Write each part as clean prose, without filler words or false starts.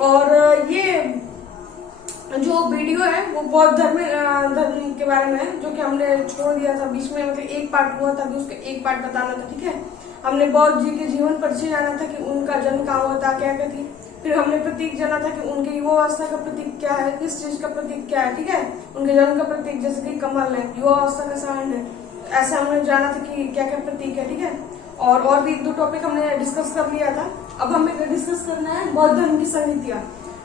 और ये जो वीडियो है वो बौद्ध धर्म के बारे में है, जो कि हमने छोड़ दिया था बीच में, मतलब एक पार्ट हुआ था, अभी उसका एक पार्ट बताना था। ठीक है, हमने बौद्ध जी के जीवन परिचय जाना था कि उनका जन्म कहाँ हुआ था, क्या क्या थी। फिर हमने प्रतीक जाना था कि उनके युवावस्था का प्रतीक क्या है, किस चीज का प्रतीक क्या है। ठीक है, उनके जन्म का प्रतीक जैसे कि कमल है, युवावस्था का साइन है, ऐसे हमने जाना था कि क्या क्या प्रतीक है। ठीक है, और भी 1-2 टॉपिक हमने डिस्कस कर लिया था। अब हमें डिस्कस करना है बौद्ध धर्म की संगीतियां।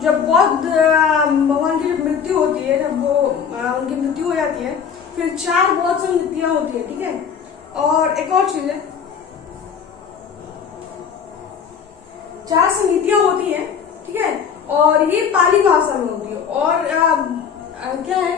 जब बौद्ध भगवान की जब मृत्यु होती है, जब वो उनकी मृत्यु हो जाती है, फिर 4 बौद्ध संगीतियां होती है। ठीक है, और एक और चीज है, 4 संगीतियां होती है। ठीक है, और ये पाली भाषा में होती है। और क्या है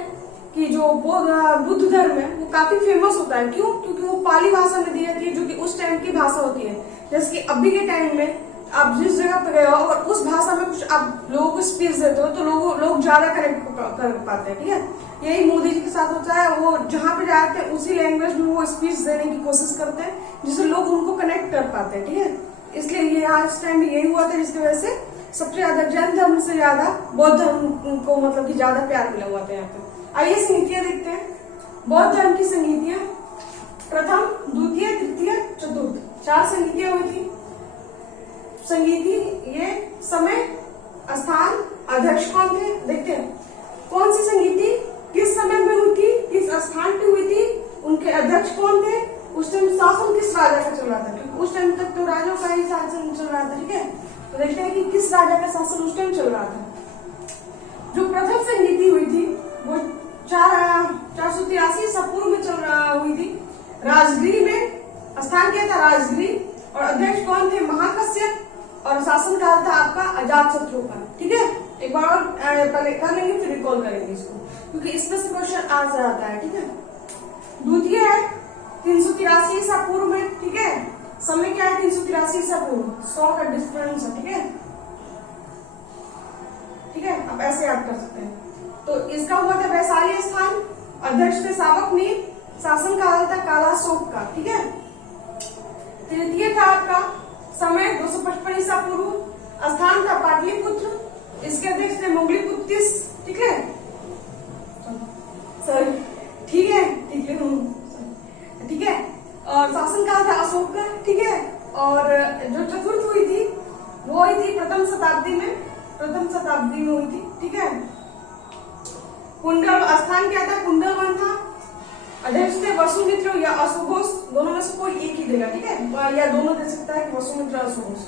कि जो बुद्ध धर्म है वो काफी फेमस होता है। क्यों? क्योंकि वो पाली भाषा में दी जाती है, जो कि उस टाइम की भाषा होती है। जैसे कि अभी के टाइम में आप जिस जगह पे गए हो और उस भाषा में कुछ आप लोगों को स्पीच देते हो तो लोग ज्यादा कनेक्ट कर पाते हैं। ठीक है, यही मोदी जी के साथ होता है। वो जहां पे जाते हैं उसी लैंग्वेज में वो स्पीच देने की कोशिश करते हैं, जिससे लोग उनको कनेक्ट कर पाते हैं। ठीक है, इसलिए ये आज टाइम में यही हुआ था, जिसकी वजह से सबसे ज्यादा जैन धर्म से ज्यादा बौद्ध धर्म को मतलब कि ज्यादा प्यार मिला हुआ था यहाँ पे। आइए संगीतियां देखते हैं। बौद्ध धर्म की संगीतियां प्रथम, द्वितीय, तृतीय, चतुर्थ, 4 संगीतियां हुई थी। संगीति ये समय, स्थान, अध्यक्ष कौन थे, देखते हैं। कौन सी संगीति किस समय में हुई थी, किस स्थान पे हुई थी, उनके अध्यक्ष कौन थे, उस टाइम शासन किस राजा का चल रहा था, क्योंकि उस टाइम तक तो राजाओं का ही शासन चल रहा था। ठीक है, तो देखते हैं कि किस राजा का शासन उस टाइम चल रहा था। जो प्रथम संगीति हुई थी वो 483 ईसा पूर्व में हुई थी, राजगृह में। स्थान क्या था, राजगृह। और अध्यक्ष कौन थे, महाकश्यप। और शासन काल था आपका अजातशत्रु का। ठीक है, एक बार और पहले कर लेंगे, फिर रिकॉल करेंगे इसको, क्योंकि इसमें से क्वेश्चन आ जाता है। ठीक है, द्वितीय है 383 ईसा पूर्व में। ठीक है, समय क्या है, 383 ईसा पूर्व, 100 का डिफरेंस है। ठीक है, ठीक है, आप ऐसे याद कर सकते हैं। तो इसका हुआ था वैशाली स्थान, अध्यक्ष थे सावकमीर, शासन काल था कालाशोक का। ठीक है, तृतीय था आपका समय 255 ईसा पूर्व, स्थान था पाटलिपुत्र, इसके अध्यक्ष थे मोगलीपुत्तिस। ठीक है, सॉरी, ठीक है, ठीक है, और शासन काल था अशोक का। ठीक है, और जो चतुर्थ हुई थी वो हुई थी प्रथम शताब्दी में हुई थी। ठीक है, कुंडल, स्थान क्या था, कुंडलवन था, अध्यक्ष थे वसुमित्र या अशुघोष, दोनों में से कोई एक ही देगा। ठीक है, या दोनों दे सकता है कि वसुमित्र अशुघोष।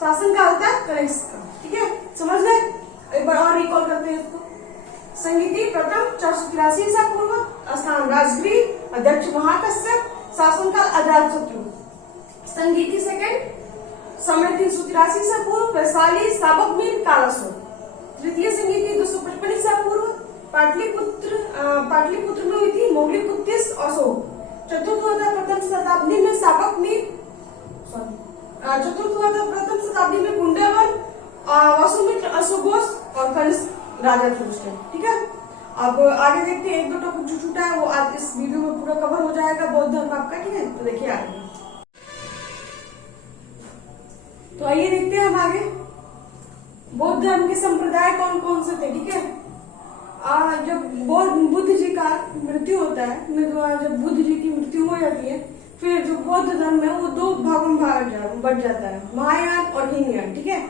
शासन काल था कनिष्क का। ठीक है, समझ गए? एक बार और रिकॉल करते हैं इसको। संगीति प्रथम 483 ईसा पूर्व, स्थान राजगृह, अध्यक्ष महाकश्यप, शासन काल अजातशत्रु। संगीति सेकंड, समय 383 ईसा पूर्व, वैशाली, सावकमीर, कालाशोक। तृतीय संगीति 255 ईसा पूर्व, पाटलिपुत्र में हुई थी, मोगलीपुत्तिस, अशोक। चतुर्थ हुआ था प्रथम शताब्दी में सावकमीर, चतुर्थ हुआ था प्रथम शताब्दी में कुंडलवन, वसुमित्र, अशोघोष और कनिष्क राजा थे उस टाइम। ठीक है, अब आगे देखते हैं, 1-2 टॉपिक जो छूटा है वो आज इस वीडियो में पूरा कवर हो जाएगा बौद्ध धर्म आपका। ठीक है, तो देखिए आगे। तो आइए देखते हैं हम आगे बौद्ध धर्म के संप्रदाय कौन कौन से थे। ठीक है, जब बुद्ध जी का मृत्यु होता है, जब बुद्ध जी की मृत्यु हो जाती है, फिर जो बौद्ध धर्म है वो 2 भागों में बढ़ जाता है, महायान और हीनयान। ठीक है,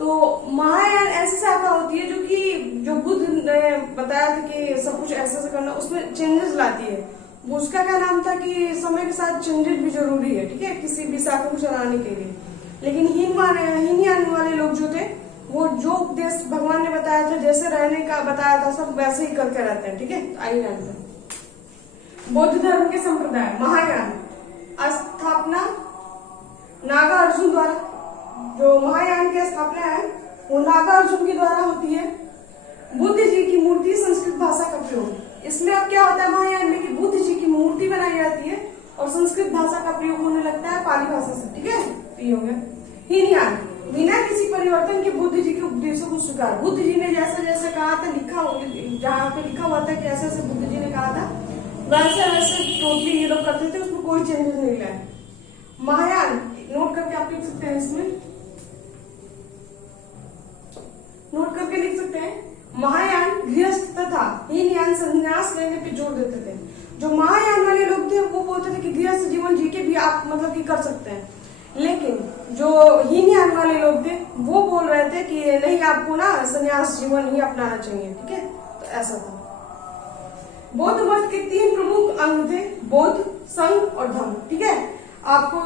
तो महायान ऐसी शाखा होती है जो बुद्ध ने बताया था कि सब कुछ ऐसे करना, उसमें चेंजेस लाती है। उसका क्या नाम था कि समय के साथ चेंजेस भी जरूरी है। ठीक है, किसी भी शाखा को चलाने के लिए। लेकिन हीनयान वाले लोग जो थे वो जो उपदेश भगवान ने बताया था, जैसे रहने का बताया था, सब वैसे ही करके रहते हैं। ठीक है, आइए जानते हैं बौद्ध धर्म के संप्रदाय। महायान स्थापना नागार्जुन द्वारा, जो महायान की स्थापना है वो नागार्जुन के द्वारा होती है। बुद्ध जी की मूर्ति, संस्कृत भाषा का प्रयोग। इसमें अब क्या होता है महायान में कि बुद्ध जी की मूर्ति बनाई जाती है और संस्कृत भाषा का प्रयोग होने लगता है पाली भाषा से। ठीक है, तो ये हो गया। हीनयान, बिना किसी परिवर्तन के बुद्ध जी के उपदेशों को स्वीकार। बुद्ध जी ने जैसे जैसे कहा था, जहाँ पे लिखा हुआ था कि ऐसे ऐसे बुद्ध जी ने कहा था, वैसे वैसे टोटली ये लोग करते थे, उसमें कोई चेंजेस नहीं लाए। महायान नोट करके आप लिख सकते हैं इसमें। महायान गृहस्थ तथा हीनयान संन्यास लेने पे जोर देते थे। जो महायान वाले लोग थे वो बोलते थे कि गृहस्थ जीवन जी के भी आप मतलब कि कर सकते हैं, लेकिन जो हीनयान वाले लोग थे वो बोल रहे थे कि नहीं, आपको ना संन्यास जीवन ही अपनाना चाहिए। ठीक है, तो ऐसा था। बौद्ध मत के 3 प्रमुख अंग थे, बौद्ध, संघ और धम्म। ठीक है, आपको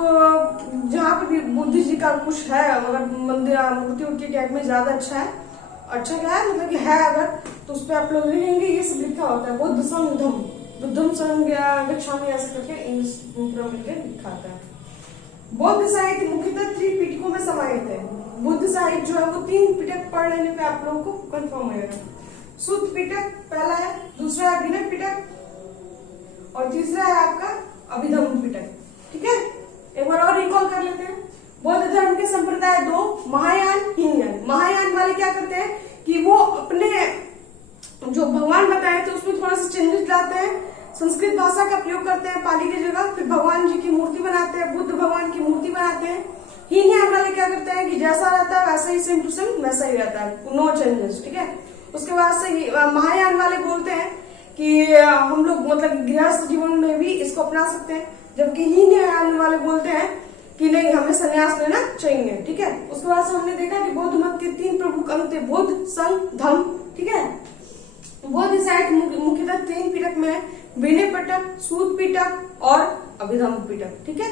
जहाँ पे भी बुद्ध जी का कुछ है, अगर मंदिर मूर्ति उनके टाइप में ज्यादा अच्छा है, अच्छा क्या है मतलब कि है अगर, तो उस पर आप लोग लिखेंगे ये सब लिखा होता है, बौद्ध संघ धम्म, बुद्धम संघ गच्छामि ऐसे करके इंग्लिश पूरा मिलकर लिखा आता है। बौद्ध साहित्य मुख्यतः 3 पिटकों में समाहित है। बुद्ध साहित्य जो है वो 3 पिटक पढ़ लेने पे आप लोगों को कंफर्म होगा। सुत्त पिटक पहला है, दूसरा है विनय पिटक और तीसरा है आपका अभिधम्म पिटक। ठीक है, एक बार और रिकॉल कर लेते हैं। बौद्ध धर्म के संप्रदाय 2, महायान, हीनयान। महायान वाले क्या करते हैं कि वो अपने जो भगवान बताए थे उसमें थोड़ा सा चेंजेस लाते हैं, संस्कृत भाषा का प्रयोग करते हैं पाली की जगह, फिर भगवान जी की मूर्ति बनाते हैं, बुद्ध भगवान की मूर्ति बनाते हैं। हीनयान वाले क्या करते हैं कि जैसा रहता है वैसा ही, सेम टू सेम वैसा ही रहता है, नो चेंजेस। ठीक है, उसके बाद से महायान वाले बोलते हैं कि हम लोग मतलब गृहस्थ जीवन में भी इसको अपना सकते हैं, जबकि हीनयान वाले बोलते हैं कि नहीं, हमें संन्यास लेना चाहिए। ठीक है, उसके बाद से हमने देखा कि बौद्ध मत के 3 प्रमुख अंग थे, बौद्ध, संघ, धम्म। ठीक है, बौद्ध साहित्य मुख्यतः 3 पिटक में, विनय पिटक, सूत पिटक और अभिधम्म पिटक। ठीक है,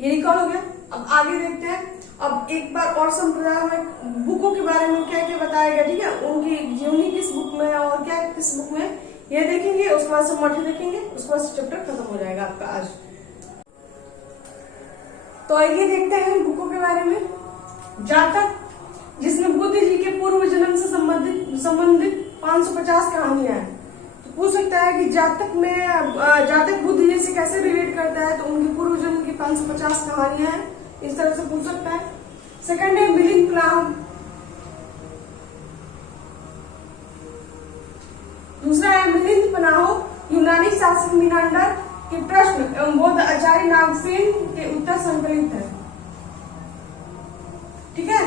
ये रिकॉल हो गया। अब आगे देखते हैं। अब एक बार और संप्रदाय में बुकों के बारे में क्या क्या बताया गया, ठीक है, उनकी जीवनी किस बुक में है और क्या किस बुक में, ये देखेंगे। उसके बाद से मठ देखेंगे, उसके बाद से चैप्टर खत्म हो जाएगा आपका आज। तो आइए देखते हैं बुकों के बारे में। जातक, जिसमें बुद्ध जी के पूर्व जन्म से संबंधित 550 कहानियां हैं। तो पूछ सकता है कि जातक बुद्ध जी से कैसे रिलेट करता है, तो उनके पूर्व जन्म की 550 कहानियां हैं, इस तरह से पूछ सकता है। सेकंड है मिलिंद प्लाव, दूसरा है मिलिंद पनाहो, यूनानी शासक मीनांडर के प्रश्न एवं बौद्ध आचार्य नागसेन के उत्तर संकलित है। ठीक है,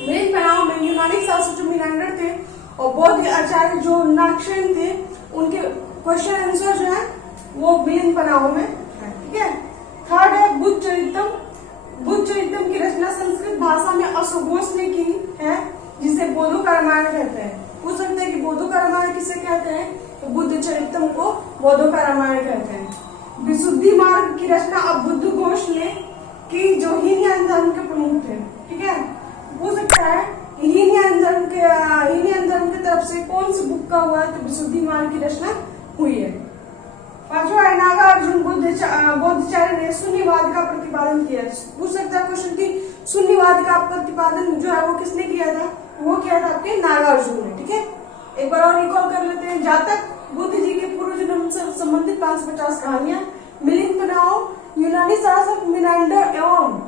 मिलिंद पनाहो में यूनानी शासक जो मीनांडर थे और बौद्ध आचार्य जो नागसेन थे, उनके क्वेश्चन आंसर जो है वो मिलिंद पनाहो में है। ठीक है, थर्ड है बुद्ध चरितम। बुद्ध चरितम की रचना संस्कृत भाषा में अशोघोष ने की है, जिसे बोधो का रामायण कहते हैं। पूछ सकते हैं कि बोधो का रामायण किसे कहते हैं, तो बुद्ध चरितम को बोधो का रामायण कहते हैं। विशुद्धि मार्ग की रचना अब बुद्ध घोष ने की, जो हीनयान धर्म के प्रमुख थे। ठीक है, पूछ सकता है हीनयान धर्म की तरफ से कौन सी बुक का हुआ है, तो विशुद्धि मार्ग की रचना हुई है। पांचवा है नागार्जुन बौद्धाचार्य ने शून्यवाद का प्रतिपादन किया। पूछ सकता है क्वेश्चन की शून्यवाद का प्रतिपादन जो है वो किसने किया था, वो किया था आपके नागार्जुन ने। ठीक है, एक बार और रिकॉल कर लेते हैं। जातक, बुद्ध जी के पूर्व जन्म से संबंधित 550 कहानियां। मिलिंद पनाहो, यूनानी शासक मीनांडर एवं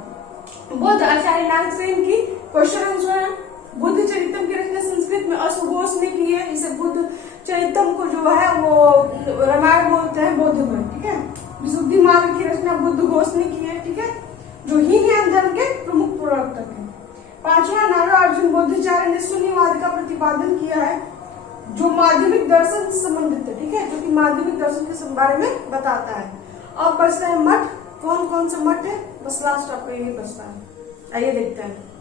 बौद्ध आचार्य नागसेन की क्वेश्चन आंसर है। बुद्ध चरितम की रचना संस्कृत में अशोघोष ने की है, इसे बुद्ध चरितम को जो है वो रामायण बोलते हैं बौद्ध में। ठीक है, विशुद्धि मार्ग की रचना बुद्ध घोष ने की है। ठीक है, जो हीनयान धर्म के प्रमुख प्रवर्तक हैं। पांचवा, नागार्जुन बौद्धाचार्य ने शून्यवाद का प्रतिपादन किया है, जो माध्यमिक दर्शन से संबंधित है। ठीक है, जो कि माध्यमिक दर्शन के बारे में बताता है। अब बचता है मठ। कौन कौन से मठ है, बस लास्ट आपका ये बचता है। आइए देखते हैं।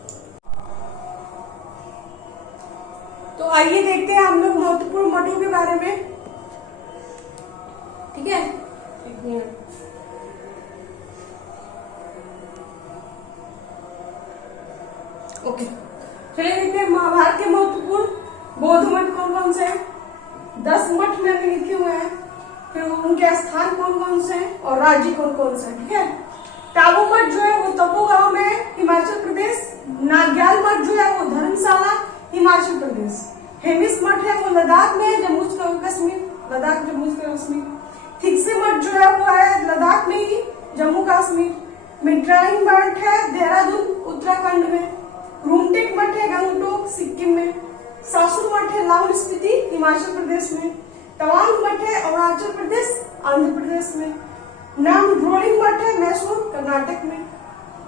तो आइए देखते हैं हम लोग महत्वपूर्ण मठों के बारे में। ठीक है, एक मिनट। ओके, चलिए देखते हैं महाभारत के महत्वपूर्ण बौद्ध मठ कौन कौन से हैं। 10 मठ मैंने लिखे हुए हैं, फिर उनके स्थान कौन कौन से हैं और राज्य कौन कौन से हैं। ठीक है, टाबू मठ जो है वो तपो गांव में है, हिमाचल प्रदेश। नाग्याल मठ जो है वो धर्मशाला, हिमाचल प्रदेश। हेमिस मठ है वो लद्दाख में, जम्मू कश्मीर, लद्दाख जम्मू कश्मीर। थिक्से मठ जो है वो है लद्दाख में ही, जम्मू कश्मीर। मिट्राइन मठ है देहरादून, उत्तराखंड में। रूमटेक मठ है गंगटोक, सिक्किम में। सासुर मठ है लाहौल स्पीति, हिमाचल प्रदेश में। तवांग मठ है अरुणाचल प्रदेश, आंध्र प्रदेश में। नामग्रोलिंग मठ है मैसूर, कर्नाटक में।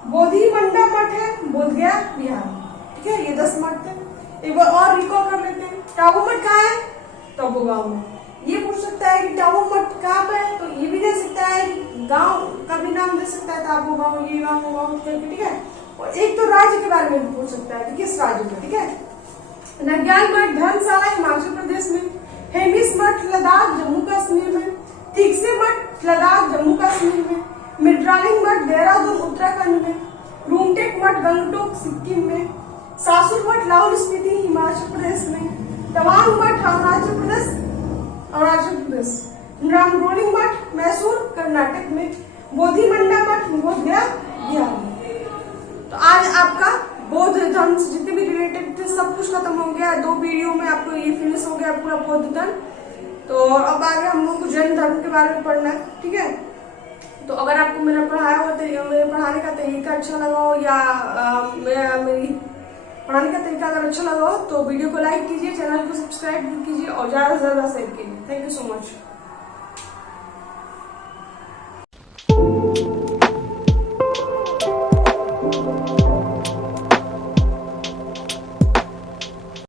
बोधि मंडा मठ है बोधगया, बिहार। ठीक है, ये 10 मठ थे। एक बार और रिकॉल कर लेते हैं। टाबू मठ कहाँ है? तबो गांव में। ये पूछ सकता है कि टाबू मठ कहाँ पे है, तो ये भी दे सकता है, गांव का भी नाम दे सकता है, टाबू गांव, ये गांव, ठीक है। और एक तो राज्य के बारे में भी पूछ सकता है कि किस राज्य में, ठीक है। नग्याल मठ धर्मशाला हिमाचल प्रदेश में, हेमिस मठ लद्दाख जम्मू कश्मीर में, तिगसे मठ लद्दाख जम्मू कश्मीर में, मित्रालिंग मठ देहरादून उत्तराखंड में, रूमटेक मठ गंगटोक सिक्किम में, सासुर मठ लाहौल स्पीति हिमाचल प्रदेश में, तवांग मठ अरुणाचल प्रदेश, रामरोलिंग मठ मैसूर कर्नाटक में, बोधिमंडा मठ बोधगया बिहार में। तो आज आपका बौद्ध धर्म से जितने भी रिलेटेड थे सब कुछ खत्म हो गया। 2 वीडियो में आपको ये फिनिश हो गया पूरा बौद्ध धर्म। तो अब आगे हम लोग को जैन धर्म के बारे में पढ़ना है, ठीक है। तो अगर आपको मेरा पढ़ाया हुआ मेरे पढ़ाने का तरीका अच्छा लगा हो या मेरी पढ़ाने का तरीका अगर अच्छा लगा हो तो वीडियो को लाइक कीजिए, चैनल को सब्सक्राइब कीजिए और ज्यादा से ज्यादा शेयर कीजिए। Thank you so much.